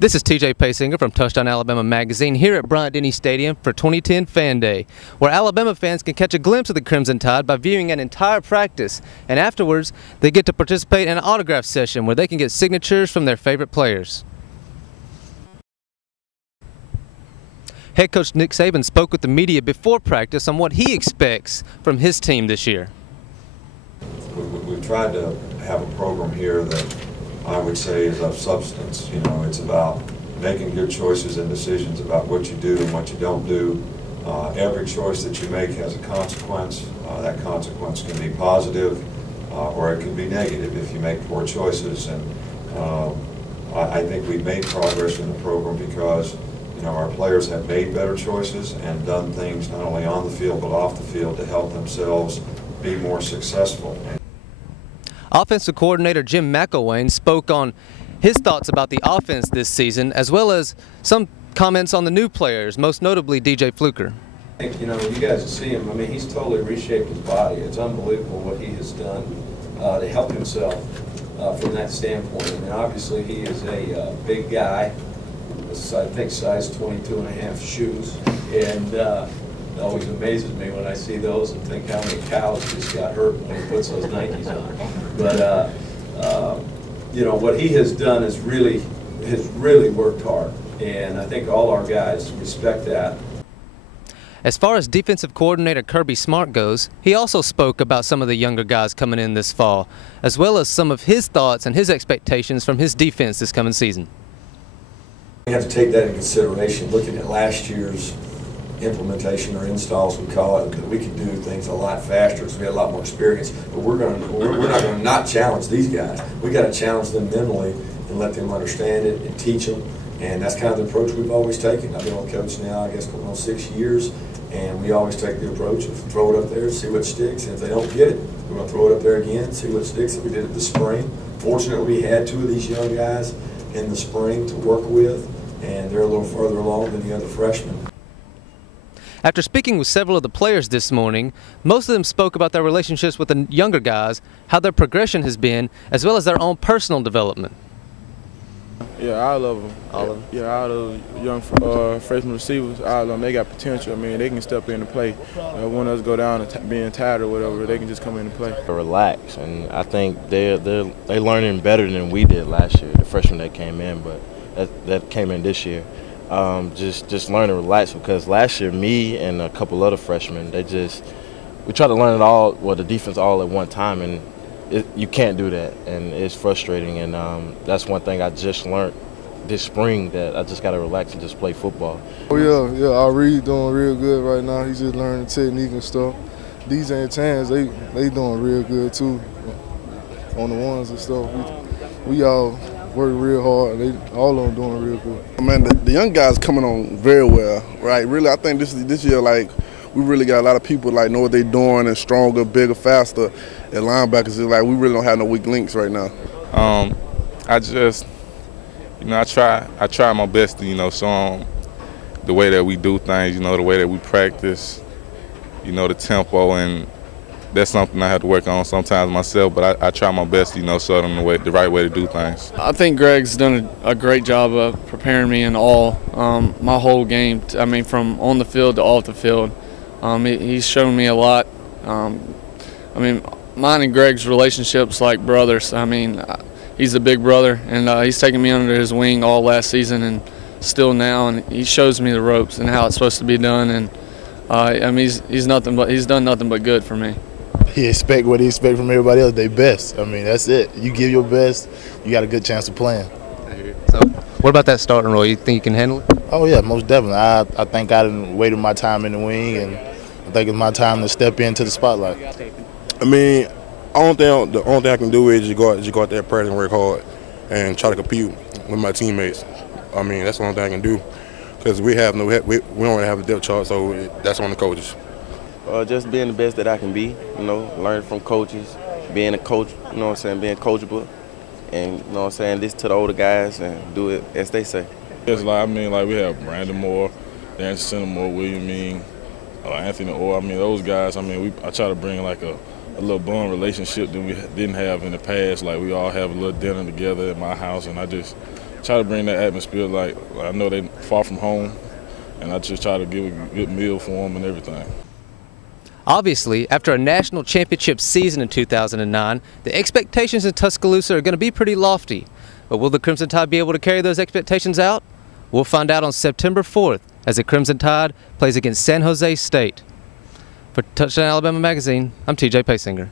This is TJ Paysinger from Touchdown Alabama Magazine here at Bryant-Denny Stadium for 2010 Fan Day, where Alabama fans can catch a glimpse of the Crimson Tide by viewing an entire practice, and afterwards they get to participate in an autograph session where they can get signatures from their favorite players. Head coach Nick Saban spoke with the media before practice on what he expects from his team this year. We've tried to have a program here that I would say is of substance. You know, it's about making good choices and decisions about what you do and what you don't do. Every choice that you make has a consequence. That consequence can be positive or it can be negative if you make poor choices. And I think we've made progress in the program because, you know, our players have made better choices and done things not only on the field but off the field to help themselves be more successful. Offensive coordinator Jim McElwain spoke on his thoughts about the offense this season, as well as some comments on the new players, most notably DJ Fluker. I think, you know, you guys see him. I mean, he's totally reshaped his body. It's unbelievable what he has done to help himself from that standpoint. I mean, obviously he is a big guy, I think size 22.5 shoes, and it always amazes me when I see those and think how many cows just got hurt when he puts those Nikes on. But you know, what he has done is really worked hard, and I think all our guys respect that. As far as defensive coordinator Kirby goes, he also spoke about some of the younger guys coming in this fall, as well as some of his thoughts and his expectations from his defense this coming season. We have to take that into consideration, looking at last year's implementation or installs, we call it, that we can do things a lot faster because we had a lot more experience. But we're not going to not challenge these guys. We got to challenge them mentally and let them understand it and teach them. And that's kind of the approach we've always taken. I've been on coach now, I guess, going on 6 years, and we always take the approach of throw it up there, see what sticks. And if they don't get it, we're going to throw it up there again, see what sticks. And we did it this spring. Fortunately, we had 2 of these young guys in the spring to work with, and they're a little further along than the other freshmen. After speaking with several of the players this morning, most of them spoke about their relationships with the younger guys, how their progression has been, as well as their own personal development. Yeah, all of them. All of them? Yeah, all those young freshman receivers, all of them, they got potential. I mean, they can step in and play. When us go down and being tired or whatever, they can just come in and play. Relax, and I think they're learning better than we did last year, the freshmen that came in, but that came in this year. Just learn to relax, because last year me and a couple other freshmen, we tried to learn it all, well, the defense all at one time, and you can't do that, and it's frustrating. And that's one thing I just learned this spring, that I just got to relax and just play football. Oh yeah, our Reed doing real good right now. He's just learning technique and stuff. These ain't Chans, they doing real good too on the ones and stuff. We all work real hard. All of them doing real good. Man, the young guys coming on very well, right? Really, I think this year, like, we really got a lot of people like know what they're doing and stronger, bigger, faster. And linebackers is like, we really don't have no weak links right now. I just, you know, I try my best to, you know, show them the way that we do things, you know, the way that we practice, you know, the tempo, and that's something I have to work on sometimes myself, but I try my best to, you know, show them the right way to do things. I think Greg's done a great job of preparing me in my whole game. I mean, from on the field to off the field. He's shown me a lot. I mean, mine and Greg's relationship's like brothers. I mean, he's a big brother, and he's taken me under his wing all last season and still now, and he shows me the ropes and how it's supposed to be done. And I mean, he's done nothing but good for me. He expect what he expect from everybody else, they best. I mean, that's it. You give your best, you got a good chance of playing. So, what about that starting role? You think you can handle it? Oh yeah, most definitely. I think I done waited my time in the wing, and I think it's my time to step into the spotlight. I mean, the only thing I can do is just go out there, practice and work hard, and try to compete with my teammates. I mean, that's the only thing I can do, because we don't have a depth chart, so that's on the coaches. Just being the best that I can be, you know, learning from coaches, being a coach, you know what I'm saying, being coachable, and, you know what I'm saying, listen to the older guys and do it as they say. It's like, I mean, like we have Brandon Moore, Darren Moore, William Ming, Anthony Orr. I mean, those guys, I mean, I try to bring like a little bond relationship that we didn't have in the past. Like we all have a little dinner together at my house, and I just try to bring that atmosphere. Like I know they far from home, and I just try to give a good meal for them and everything. Obviously, after a national championship season in 2009, the expectations in Tuscaloosa are going to be pretty lofty. But will the Crimson Tide be able to carry those expectations out? We'll find out on September 4th as the Crimson Tide plays against San Jose State. For Touchdown Alabama Magazine, I'm TJ Paysinger.